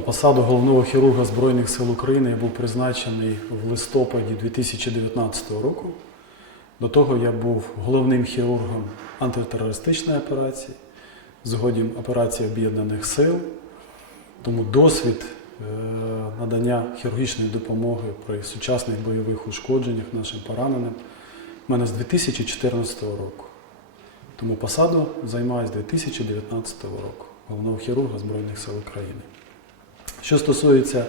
На посаду головного хірурга Збройних сил України я був призначений в листопаді 2019 року. До того я був головним хірургом антитерористичної операції, згодом операції Об'єднаних Сил. Тому досвід е, надання хірургічної допомоги при сучасних бойових ушкодженнях нашим пораненим в мене з 2014 року. Тому посаду займаю з 2019 року головного хірурга Збройних сил України. Що стосується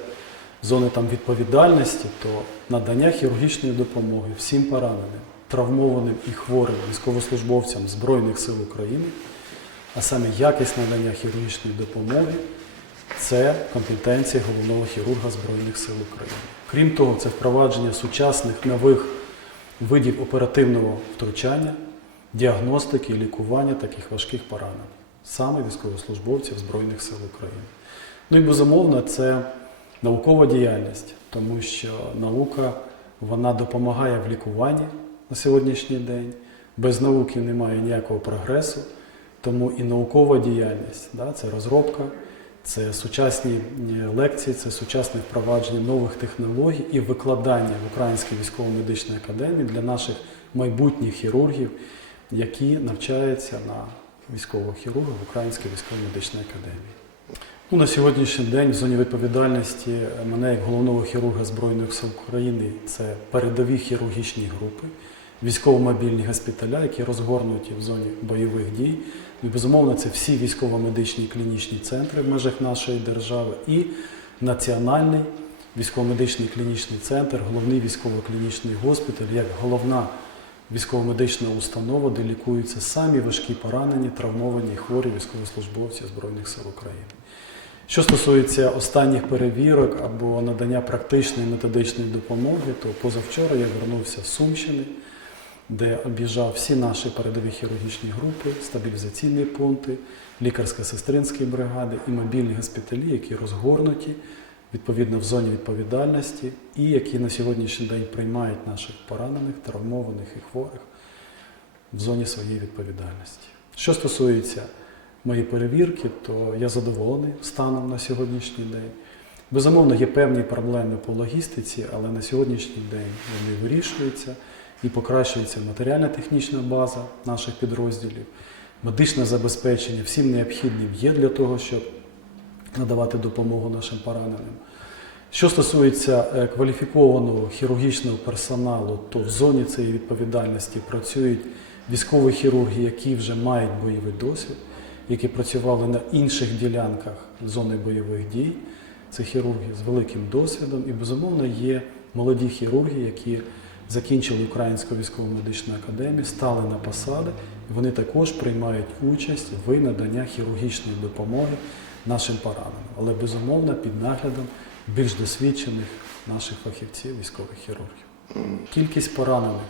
зони там відповідальності, то надання хірургічної допомоги всім пораненим, травмованим і хворим військовослужбовцям Збройних сил України, а саме якість надання хірургічної допомоги це компетенція головного хірурга Збройних сил України. Крім того, це впровадження сучасних нових видів оперативного втручання, діагностики і лікування таких важких поранень, саме військовослужбовців Збройних сил України. Ну і безумовно, це наукова діяльність, тому що наука вона допомагає в лікуванні на сьогоднішній день. Без науки немає ніякого прогресу, тому і наукова діяльність да, це розробка, це сучасні е, лекції, це сучасне впровадження нових технологій і викладання в Українській військово-медичній академії для наших майбутніх хірургів, які навчаються на військового хірурга в Українській військово-медичній академії. Ну, на сьогоднішній день в зоні відповідальності мене як головного хірурга Збройних сил України це передові хірургічні групи, військово-мобільні госпіталя, які розгорнуті в зоні бойових дій. Ну, і, безумовно, це всі військово-медичні клінічні центри в межах нашої держави і Національний військово-медичний клінічний центр, головний військово-клінічний госпіталь, як головна військово-медична установа, де лікуються самі важкі поранені, травмовані хворі військовослужбовці Збройних сил України. Що стосується останніх перевірок або надання практичної методичної допомоги, то позавчора я вернувся з Сумщини, де об'їжджав всі наші передові хірургічні групи, стабілізаційні пункти, лікарсько-сестринські бригади і мобільні госпіталі, які розгорнуті відповідно в зоні відповідальності і які на сьогоднішній день приймають наших поранених, травмованих і хворих в зоні своєї відповідальності. Що стосується моєї перевірки, то я задоволений станом на сьогоднішній день. Безумовно, є певні проблеми по логістиці, але на сьогоднішній день вони вирішуються і покращується матеріально-технічна база наших підрозділів, медичне забезпечення всім необхідним є для того, щоб надавати допомогу нашим пораненим. Що стосується е, кваліфікованого хірургічного персоналу, то в зоні цієї відповідальності працюють військові хірурги, які вже мають бойовий досвід, які працювали на інших ділянках зони бойових дій. Це хірурги з великим досвідом, і безумовно є молоді хірурги, які закінчили Українську військово-медичну академію, стали на посади, і вони також приймають участь в наданні хірургічної допомоги нашим пораненим, але безумовно під наглядом більш досвідчених наших фахівців, військових хірургів. Кількість поранених,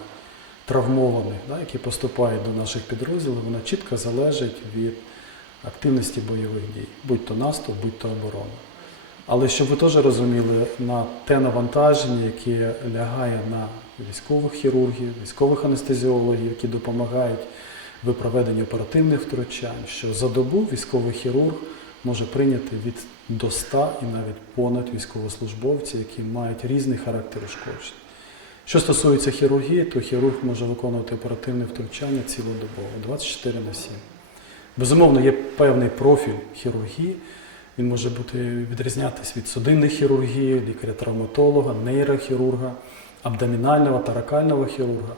травмованих, які поступають до наших підрозділів, вона чітко залежить від активності бойових дій, будь то наступ, будь то оборона. Але щоб ви теж розуміли, на те навантаження, яке лягає на військових хірургів, військових анестезіологів, які допомагають в проведенні оперативних втручань, що за добу військовий хірург може прийняти від до 100 і навіть понад військовослужбовців, які мають різний характер ушкоджень. Що стосується хірургії, то хірург може виконувати оперативне втручання цілодобово 24 на 7. Безумовно, є певний профіль хірургії. Він може бути відрізнятися від судинної хірургії, лікаря-травматолога, нейрохірурга, абдомінального, таракального хірурга.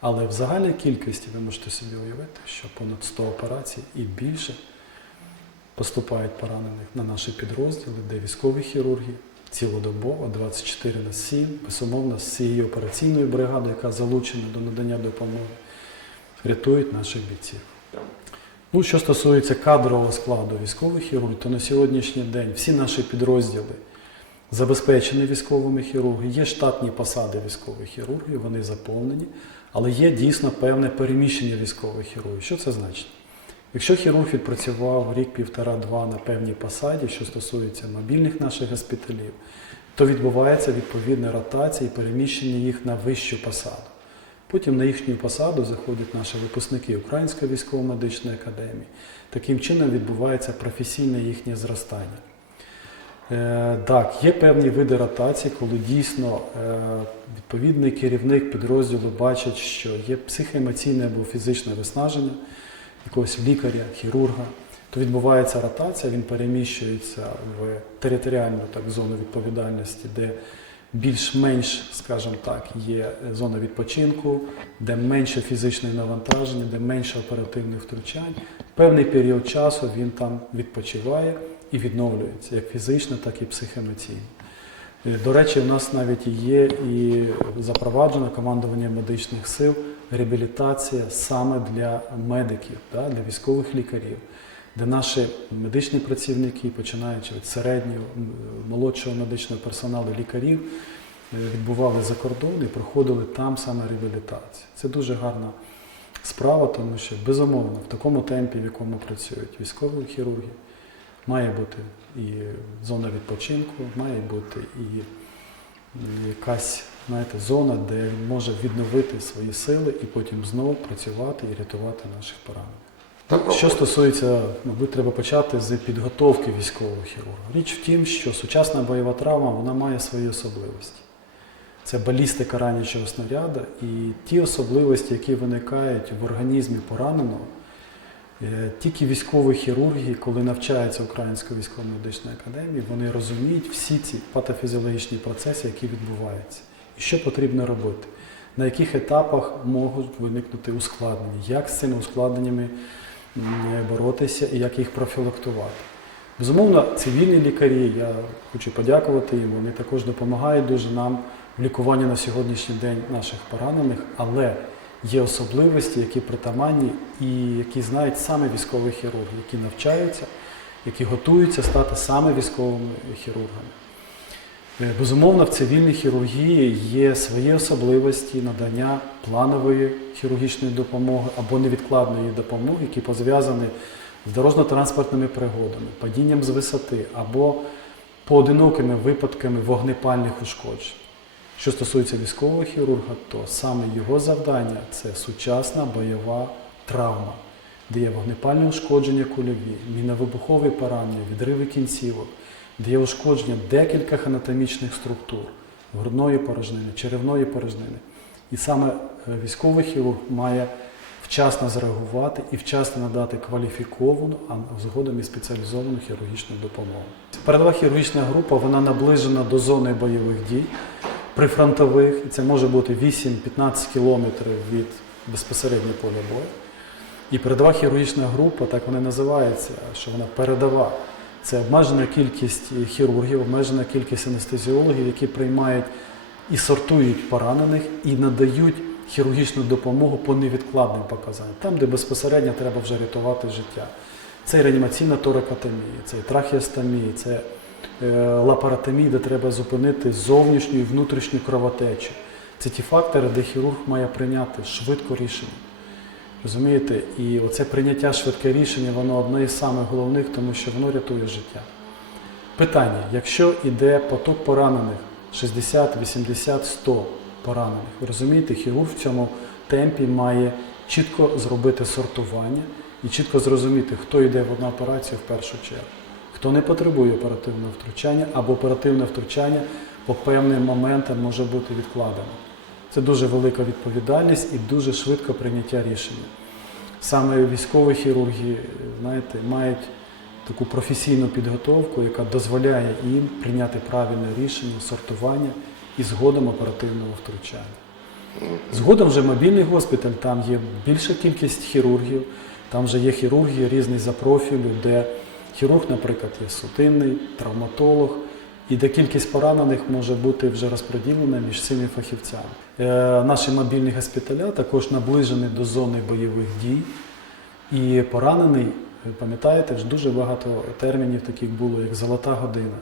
Але в загальній кількості ви можете собі уявити, що понад 100 операцій і більше поступають поранених на наші підрозділи, де військові хірурги цілодобово, 24 на 7, безумовно, з цією операційною бригадою, яка залучена до надання допомоги, рятують наших бійців. Ну, що стосується кадрового складу військових хірургів, то на сьогоднішній день всі наші підрозділи забезпечені військовими хірургами, є штатні посади військових хірургів, вони заповнені, але є дійсно певне переміщення військових хірургів. Що це значить? Якщо хірург відпрацював рік, півтора-два на певній посаді, що стосується мобільних наших госпіталів, то відбувається відповідна ротація і переміщення їх на вищу посаду. Потім на їхню посаду заходять наші випускники Української військово-медичної академії. Таким чином відбувається професійне їхнє зростання. Е, Так, є певні види ротації, коли дійсно е, відповідний керівник підрозділу бачить, що є психоемоційне або фізичне виснаження якогось лікаря, хірурга, то відбувається ротація, він переміщується в територіальну так, зону відповідальності, де більш-менш, скажімо так, є зона відпочинку, де менше фізичне навантаження, де менше оперативних втручань. Певний період часу він там відпочиває і відновлюється, як фізично, так і психоемоційно. Е, До речі, в нас навіть є і запроваджено командування медичних сил реабілітація саме для медиків, для військових лікарів, де наші медичні працівники, починаючи від середнього, молодшого медичного персоналу лікарів, е, відбували за кордон і проходили там саме реабілітацію. Це дуже гарна справа, тому що безумовно в такому темпі, в якому працюють військові хірурги, має бути і зона відпочинку, має бути і якась знаєте, зона, де він може відновити свої сили і потім знову працювати і рятувати наших поранених. Так, Що стосується, мабуть, треба почати з підготовки військового хірурга. Річ в тім, що сучасна бойова травма вона має свої особливості. Це балістика ранячого снаряду і ті особливості, які виникають в організмі пораненого, е, тільки військові хірурги, коли навчаються Української військово-медичної академії, вони розуміють всі ці патофізіологічні процеси, які відбуваються, і що потрібно робити, на яких етапах можуть виникнути ускладнення, як з цими ускладненнями боротися і як їх профілактувати. Безумовно, цивільні лікарі, я хочу подякувати їм, вони також допомагають дуже нам в лікуванні на сьогоднішній день наших поранених, але є особливості, які притаманні і які знають саме військові хірурги, які навчаються, які готуються стати саме військовими хірургами. Е, Безумовно, в цивільній хірургії є свої особливості надання планової хірургічної допомоги або невідкладної допомоги, які пов'язані з дорожньо-транспортними пригодами, падінням з висоти або поодинокими випадками вогнепальних ушкоджень. Що стосується військового хірурга, то саме його завдання це сучасна бойова травма, де є вогнепальне ушкодження кульові, міновибухові поранення, відриви кінцівок, де є ушкодження декількох анатомічних структур грудної порожнини, черевної порожнини. І саме е, військовий хірург має вчасно зреагувати і вчасно надати кваліфіковану, а згодом і спеціалізовану хірургічну допомогу. Передова хірургічна група вона наближена до зони бойових дій прифронтових, і це може бути 8-15 кілометрів від безпосередньо поля бою. І передова хірургічна група, так вона називається, що вона передова. Це обмежена кількість хірургів, обмежена кількість анестезіологів, які приймають і сортують поранених, і надають хірургічну допомогу по невідкладним показанням, там, де безпосередньо треба вже рятувати життя. Це і реанімаційна торакотомія, це і трахеостомія, це е, лапаротомія, де треба зупинити зовнішню і внутрішню кровотечу. Це ті фактори, де хірург має прийняти швидко рішення. Розумієте? І оце прийняття швидке рішення, воно одне із самих головних, тому що воно рятує життя. Питання: якщо йде поток поранених 60, 80, 100 поранених, ви розумієте, хірург в цьому темпі має чітко зробити сортування і чітко зрозуміти, хто йде в одну операцію в першу чергу, хто не потребує оперативного втручання або оперативне втручання по певним моментам може бути відкладено. Це дуже велика відповідальність і дуже швидко прийняття рішення. Саме військові хірурги, знаєте, мають таку професійну підготовку, яка дозволяє їм прийняти правильне рішення, сортування і згодом оперативного втручання. Згодом вже мобільний госпіталь, там є більша кількість хірургів, там вже є хірурги різні за профілю, де хірург, наприклад, є сутинний, травматолог, і де кількість поранених може бути вже розподілена між цими фахівцями. Е, наші мобільні госпіталя також наближені до зони бойових дій. І поранений, пам'ятаєте, ж дуже багато термінів таких було, як золота година.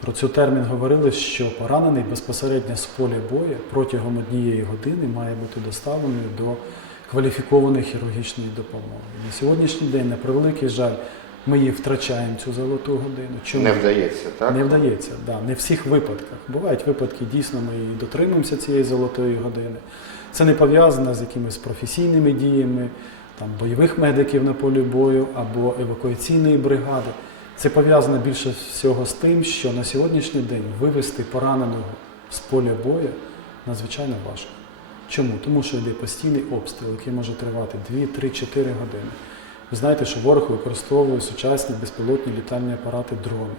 Про цю термін говорили, що поранений безпосередньо з поля бою протягом однієї години має бути доставлений до кваліфікованої хірургічної допомоги. На сьогоднішній день, на превеликий жаль, ми її втрачаємо цю золоту годину. Чому? Не вдається, так? Не вдається, да, не в всіх випадках. Бувають випадки, дійсно, ми і дотримуємося цієї золотої години. Це не пов'язано з якимись професійними діями, там, бойових медиків на полі бою або евакуаційної бригади. Це пов'язано більше всього з тим, що на сьогоднішній день вивести пораненого з поля бою надзвичайно важко. Чому? Тому що йде постійний обстріл, який може тривати 2, 3, 4 години. Ви знаєте, що ворог використовує сучасні безпілотні літальні апарати дрони,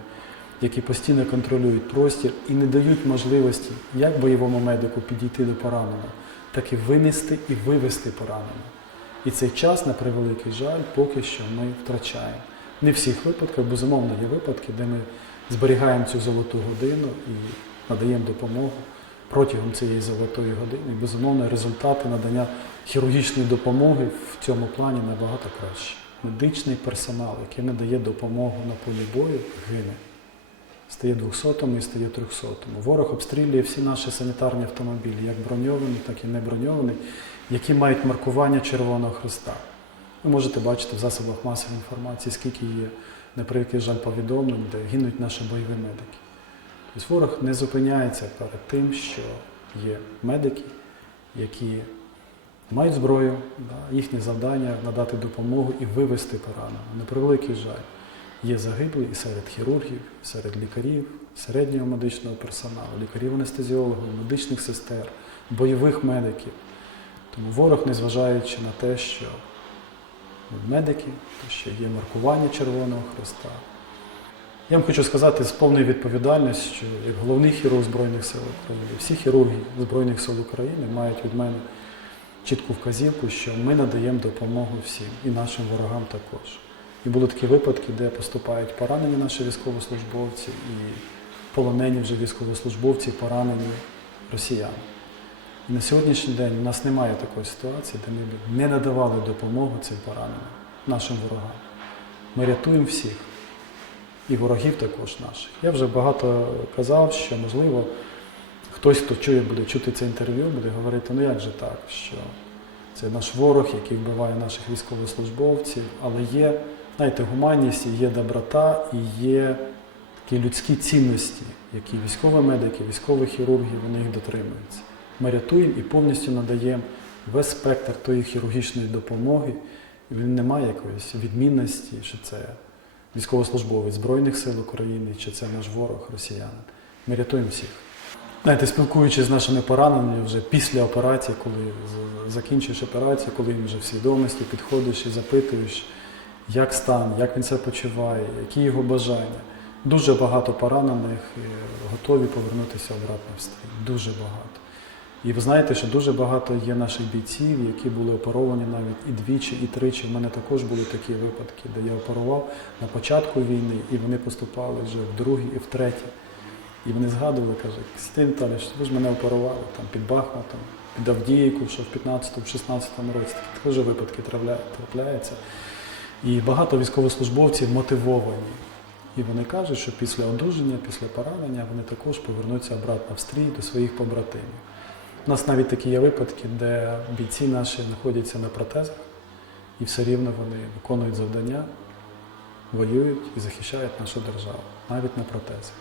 які постійно контролюють простір і не дають можливості як бойовому медику підійти до пораненого, так і винести і вивести пораненого. І цей час, на превеликий жаль, поки що ми втрачаємо. Не всіх випадках, безумовно, є випадки, де ми зберігаємо цю золоту годину і надаємо допомогу протягом цієї золотої години. І, безумовно, результати надання хірургічної допомоги в цьому плані набагато краще. Медичний персонал, який надає допомогу на полі бою, гине. Стає 200-м і стає 300-м. Ворог обстрілює всі наші санітарні автомобілі, як броньовані, так і не броньовані, які мають маркування Червоного Христа. Ви можете бачити в засобах масової інформації, скільки є, на превеликий жаль, повідомлень, де гинуть наші бойові медики. Тобто ворог не зупиняється перед тим, що є медики, які мають зброю, їхнє завдання надати допомогу і вивести пораненого. На превеликий жаль, є загиблі і серед хірургів, і серед лікарів, середнього медичного персоналу, лікарів-анестезіологів, медичних сестер, бойових медиків. Тому ворог, незважаючи на те, що медики, що є маркування Червоного Христа. Я вам хочу сказати з повною відповідальністю, що як головний хірург Збройних сил України, всі хірурги Збройних сил України мають від мене чітку вказівку, що ми надаємо допомогу всім і нашим ворогам також. І були такі випадки, де поступають поранені наші військовослужбовці і полонені вже військовослужбовці, поранені росіяни. І на сьогоднішній день у нас немає такої ситуації, де ми б не надавали допомогу цим пораненим, нашим ворогам. Ми рятуємо всіх, і ворогів також наших. Я вже багато казав, що можливо хтось, хто чує, буде чути це інтерв'ю, буде говорити, ну як же так, що це наш ворог, який вбиває наших військовослужбовців, але є, знаєте, гуманність, є доброта, і є такі людські цінності, які військові медики, військові хірурги, вони їх дотримуються. Ми рятуємо і повністю надаємо весь спектр тої хірургічної допомоги. І він не має якоїсь відмінності, що це військовослужбовець Збройних сил України, чи це наш ворог, росіянин. Ми рятуємо всіх. Знаєте, спілкуючись з нашими пораненими вже після операції, коли закінчуєш операцію, коли він вже в свідомості, підходиш і запитуєш, як стан, як він себе почуває, які його бажання. Дуже багато поранених е, готові повернутися обратно в стрій. Дуже багато. І ви знаєте, що дуже багато є наших бійців, які були оперовані навіть і двічі, і тричі. У мене також були такі випадки, де я оперував на початку війни, і вони поступали вже в другий і в третій. І вони згадували, кажуть, Костянтин Віталійович, ви ж мене оперували там під Бахмутом, під Авдіївку, що в 15-му, в 16-му році. Такі теж випадки трапляються. І багато військовослужбовців мотивовані. І вони кажуть, що після одужання, після поранення вони також повернуться обратно в стрій до своїх побратимів. У нас навіть такі є випадки, де бійці наші знаходяться на протезах, і все рівно вони виконують завдання, воюють і захищають нашу державу, навіть на протезах.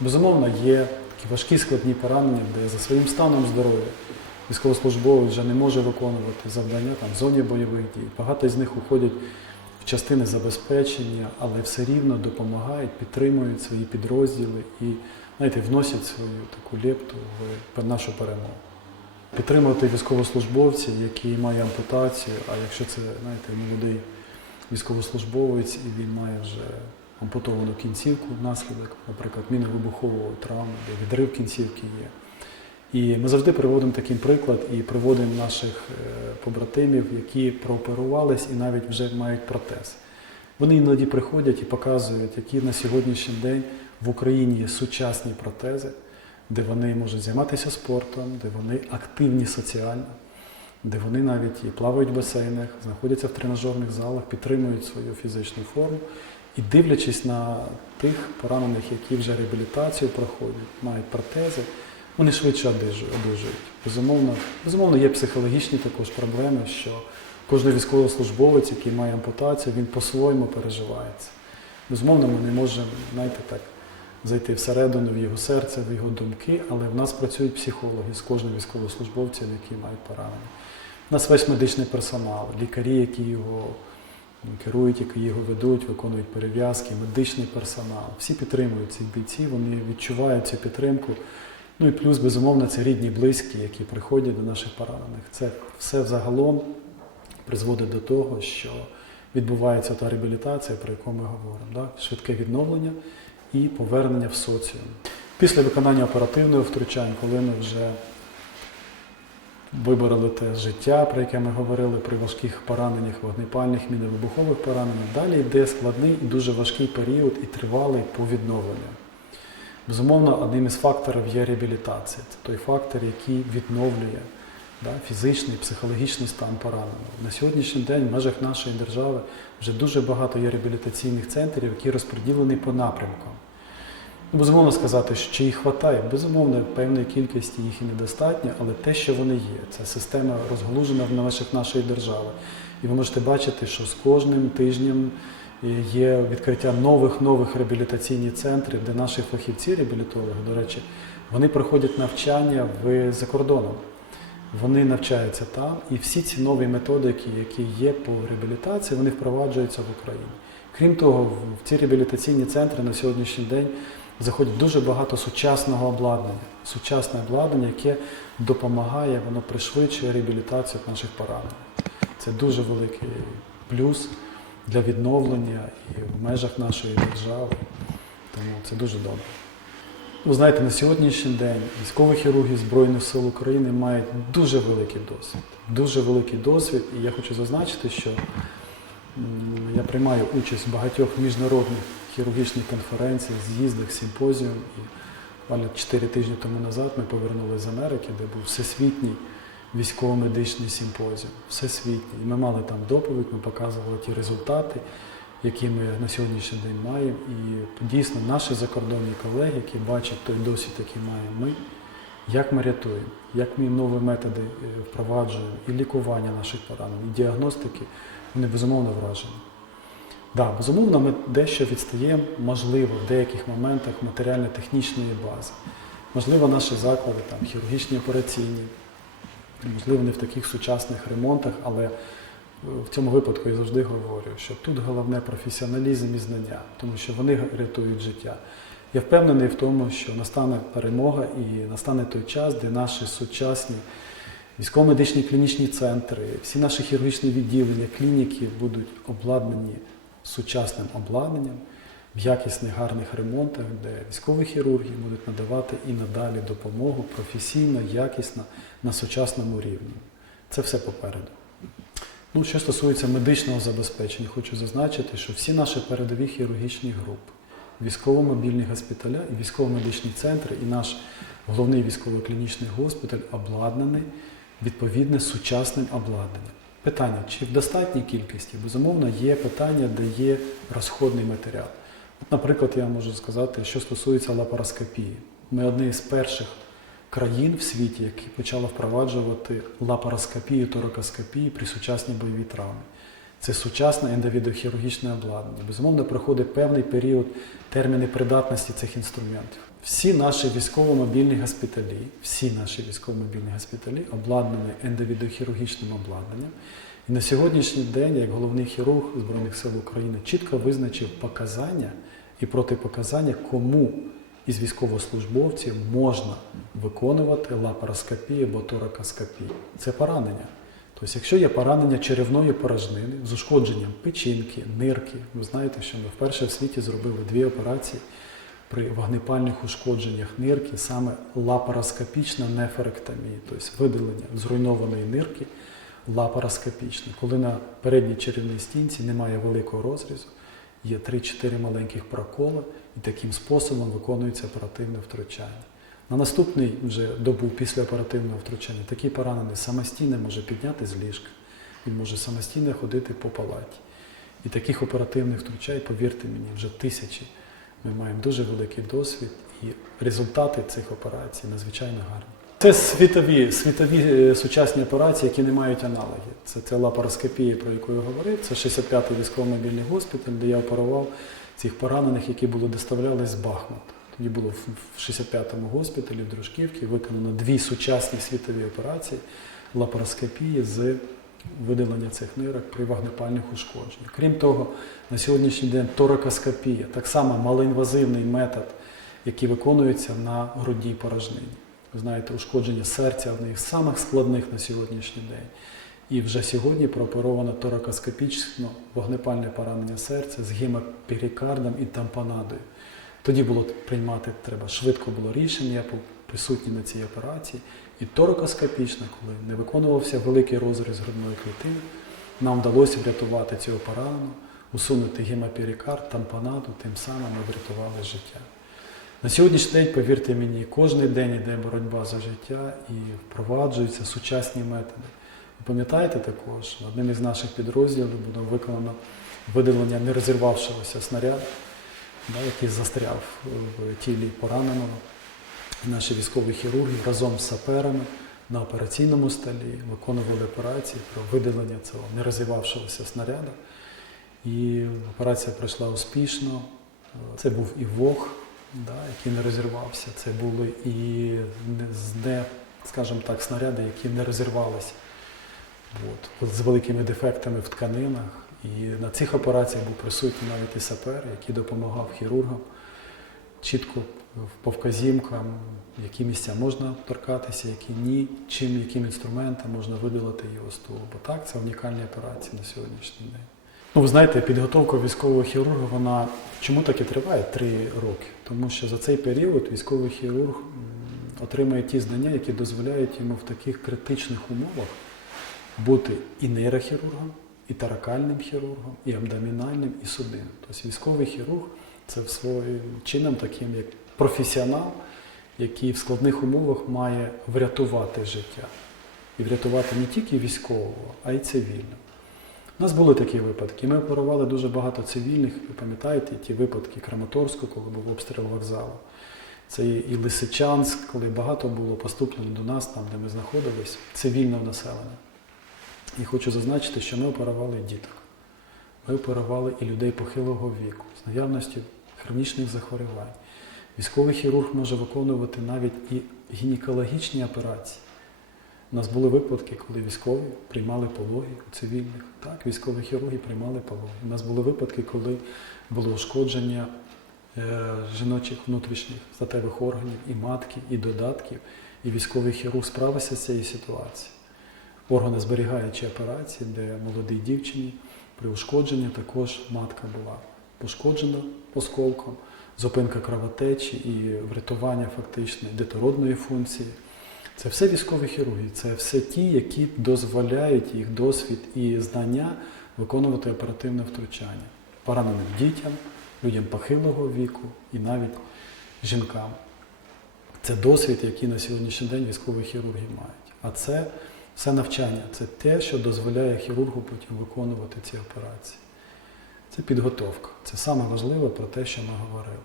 Безумовно, є такі важкі складні поранення, де за своїм станом здоров'я військовослужбовець вже не може виконувати завдання там, в зоні бойових дій. Багато з них уходять в частини забезпечення, але все рівно допомагають, підтримують свої підрозділи і знаєте, вносять свою таку лепту в нашу перемогу. Підтримувати військовослужбовців, які мають ампутацію, а якщо це знаєте, молодий військовослужбовець і він має вже ампутовану кінцівку внаслідок, наприклад, міновибухової травми, де відрив кінцівки є. І ми завжди приводимо такий приклад і приводимо наших е, побратимів, які прооперувались і навіть вже мають протез. Вони іноді приходять і показують, які на сьогоднішній день в Україні є сучасні протези, де вони можуть займатися спортом, де вони активні соціально, де вони навіть і плавають в басейнах, знаходяться в тренажерних залах, підтримують свою фізичну форму. І дивлячись на тих поранених, які вже реабілітацію проходять, мають протези, вони швидше одужують. Безумовно, безумовно, є психологічні також проблеми, що кожен військовослужбовець, який має ампутацію, він по-своєму переживається. Безумовно, ми не можемо, знаєте, так, зайти всередину в його серце, в його думки, але в нас працюють психологи з кожним військовослужбовцем, які мають поранення. У нас весь медичний персонал, лікарі, які його керують, які його ведуть, виконують перев'язки, медичний персонал. Всі підтримують цих бійців, вони відчувають цю підтримку. Ну і плюс, безумовно, це рідні, близькі, які приходять до наших поранених. Це все взагалом призводить до того, що відбувається та реабілітація, про яку ми говоримо, да? швидке відновлення і повернення в соціум. Після виконання оперативного втручань, коли ми вже вибороли те життя, про яке ми говорили при важких пораненнях, вогнепальних, міновибухових пораненнях, далі йде складний і дуже важкий період і тривалий по відновленню. Безумовно, одним із факторів є реабілітація. Це той фактор, який відновлює да, фізичний, психологічний стан пораненого. На сьогоднішній день в межах нашої держави вже дуже багато є реабілітаційних центрів, які розподілені по напрямкам. Ну, Безумовно сказати, що їх вистачає, безумовно, певної кількості їх і недостатньо, але те, що вони є, ця система розгалужена в межах нашої держави. І ви можете бачити, що з кожним тижнем є відкриття нових нових реабілітаційних центрів, де наші фахівці, реабілітологи, до речі, вони проходять навчання в за кордоном. Вони навчаються там, і всі ці нові методики, які є по реабілітації, вони впроваджуються в Україні. Крім того, в ці реабілітаційні центри на сьогоднішній день заходить дуже багато сучасного обладнання, сучасне обладнання, яке допомагає, воно пришвидшує реабілітацію наших поранених. Це дуже великий плюс для відновлення і в межах нашої держави. Тому це дуже добре. Ви знаєте, на сьогоднішній день військові хірурги Збройних сил України мають дуже великий досвід. Дуже великий досвід, і я хочу зазначити, що я приймаю участь в багатьох міжнародних хірургічних конференціях, з'їздах, симпозіумах. І буквально 4 тижні тому назад ми повернулися з Америки, де був всесвітній військово-медичний симпозіум. Всесвітній. І ми мали там доповідь, ми показували ті результати, які ми на сьогоднішній день маємо. І дійсно наші закордонні колеги, які бачать той досвід, який маємо ми, як ми рятуємо, як ми нові методи е, впроваджуємо, і лікування наших поранень, і діагностики, вони безумовно вражені. Да, безумовно, ми дещо відстаємо, можливо, в деяких моментах матеріально-технічної бази. Можливо, наші заклади, там, хірургічні операційні, можливо, не в таких сучасних ремонтах, але е, в цьому випадку я завжди говорю, що тут головне професіоналізм і знання, тому що вони рятують життя. Я впевнений в тому, що настане перемога і настане той час, де наші сучасні військово-медичні клінічні центри, всі наші хірургічні відділення, клініки будуть обладнані сучасним обладнанням в якісних гарних ремонтах, де військові хірурги будуть надавати і надалі допомогу професійно, якісно на сучасному рівні. Це все попереду. Ну, що стосується медичного забезпечення, хочу зазначити, що всі наші передові хірургічні групи, військово-мобільні госпіталя і військово-медичні центри, і наш головний військово-клінічний госпіталь обладнаний відповідне сучасним обладнанням. Питання, чи в достатній кількості? Безумовно, є питання, де є розходний матеріал. От, наприклад, я можу сказати, що стосується лапароскопії. Ми одні з перших країн в світі, які почали впроваджувати лапароскопію, торакоскопію при сучасній бойовій травмі. Це сучасне ендовідохірургічне обладнання. Безумовно, проходить певний період терміни придатності цих інструментів. Всі наші військово-мобільні госпіталі, всі наші військово-мобільні госпіталі обладнані ендовідохірургічним обладнанням. І на сьогоднішній день, як головний хірург Збройних сил України, чітко визначив показання і протипоказання, кому із військовослужбовців можна виконувати лапароскопію або торакоскопію. Це поранення. Тобто, якщо є поранення черевної порожнини з ушкодженням печінки, нирки, ви знаєте, що ми вперше в світі зробили дві операції при вогнепальних ушкодженнях нирки, саме лапароскопічна неферектомія, тобто видалення зруйнованої нирки лапароскопічне. Коли на передній черевній стінці немає великого розрізу, є 3-4 маленьких проколи, і таким способом виконується оперативне втручання. На наступний вже добу після оперативного втручання такий поранений самостійно може підняти з ліжка, він може самостійно ходити по палаті. І таких оперативних втручань, повірте мені, вже тисячі. Ми маємо дуже великий досвід, і результати цих операцій надзвичайно гарні. Це світові, світові е, сучасні операції, які не мають аналогів. Це, це лапароскопія, про яку я говорив. Це 65-й військово-мобільний госпіталь, де я оперував цих поранених, які були доставляли з Бахмута. Тоді було в в 65-му госпіталі в Дружківці виконано дві сучасні світові операції лапароскопії з видалення цих нирок при вогнепальних ушкодженнях. Крім того, на сьогоднішній день торакоскопія, так само малоінвазивний метод, який виконується на грудній порожнині. Ви знаєте, ушкодження серця одне з самих складних на сьогоднішній день. І вже сьогодні прооперовано торакоскопічно вогнепальне поранення серця з гемоперикардом і тампонадою. Тоді було приймати треба швидко було рішення, я був присутній на цій операції. І торакоскопічно, коли не виконувався великий розріз грудної клітини, нам вдалося врятувати цього пораненого, усунути гемоперикард, тампонаду, тим самим ми врятували життя. На сьогоднішній день, повірте мені, кожен день йде боротьба за життя і впроваджуються сучасні методи. Ви пам'ятаєте також, одним із наших підрозділів було виконано видалення нерозірвавшогося снаряду, да, який застряв в тілі пораненого. Наші військові хірурги разом з саперами на операційному столі виконували операції про видалення цього нерозірвавшогося снаряду. І операція пройшла успішно. Це був і ВОГ, да, який не розірвався. Це були і не, скажімо так, снаряди, які не розірвалися. От, з великими дефектами в тканинах. І на цих операціях був присутній навіть і сапер, який допомагав хірургам чітко по вказівкам, які місця можна торкатися, які ні, чим, яким інструментом можна видалити його з. Бо так, це унікальні операції на сьогоднішній день. Ну, ви знаєте, підготовка військового хірурга, вона чому так і триває три роки? Тому що за цей період військовий хірург отримує ті знання, які дозволяють йому в таких критичних умовах бути і нейрохірургом, і таракальним хірургом, і абдомінальним, і судинним. Тобто військовий хірург це в своїм чином таким як професіонал, який в складних умовах має врятувати життя. І врятувати не тільки військового, а й цивільного. У нас були такі випадки. Ми оперували дуже багато цивільних, ви пам'ятаєте, ті випадки Краматорську, коли був обстріл вокзалу. Це і Лисичанськ, коли багато було поступлено до нас, там, де ми знаходились, цивільного населення. І хочу зазначити, що ми оперували діток. Ми оперували і людей похилого віку, з наявністю хронічних захворювань. Військовий хірург може виконувати навіть і гінекологічні операції. У нас були випадки, коли військові приймали пологи у цивільних. Так, військові хірурги приймали пологи. У нас були випадки, коли було ушкодження е, жіночих внутрішніх статевих органів, і матки, і додатків. І військовий хірург справився з цією ситуацією. Органозберігаючі операції, де молодій дівчині при ушкодженні також матка була пошкоджена осколком, зупинка кровотечі і врятування фактично детородної функції. Це все військові хірурги, це все ті, які дозволяють їх досвід і знання виконувати оперативне втручання пораненим дітям, людям похилого віку і навіть жінкам. Це досвід, який на сьогоднішній день військові хірурги мають. А це все навчання, це те, що дозволяє хірургу потім виконувати ці операції. Це підготовка. Це саме важливе про те, що ми говорили.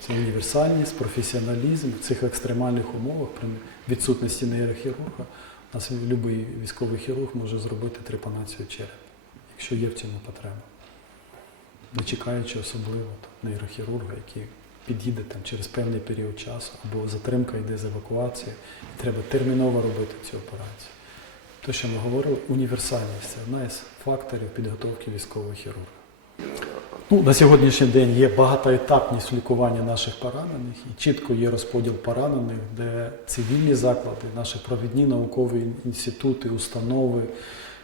Це універсальність, професіоналізм в цих екстремальних умовах при відсутності нейрохірурга. У нас будь-який військовий хірург може зробити трепанацію черепа, якщо є в цьому потреба. Не чекаючи особливо там, нейрохірурга, який підійде там, через певний період часу, або затримка йде з евакуацією, і треба терміново робити цю операцію. Те, що ми говорили, універсальність це одна із факторів підготовки військового хірурга. Ну, на сьогоднішній день є багатоетапність лікування наших поранених і чітко є розподіл поранених, де цивільні заклади, наші провідні наукові інститути, установи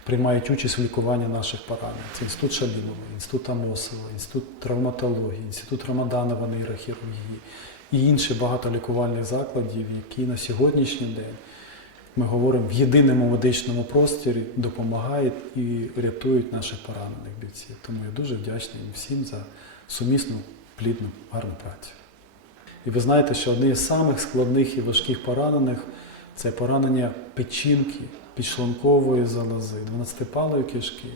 приймають участь в лікуванні наших поранених. Це інститут Шалімова, інститут Амосова, інститут травматології, інститут Рамаданова нейрохірургії і інші багато лікувальних закладів, які на сьогоднішній день ми говоримо в єдиному медичному просторі допомагають і рятують наших поранених бійців. Тому я дуже вдячний їм всім за сумісну, плідну, гарну працю. І ви знаєте, що одне з самих складних і важких поранених це поранення печінки, підшлункової залози, 12-палої кишки.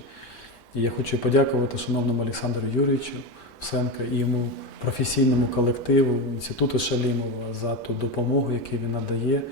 І я хочу подякувати шановному Олександру Юрійовичу Сенка і йому професійному колективу Інституту Шалімова за ту допомогу, яку він надає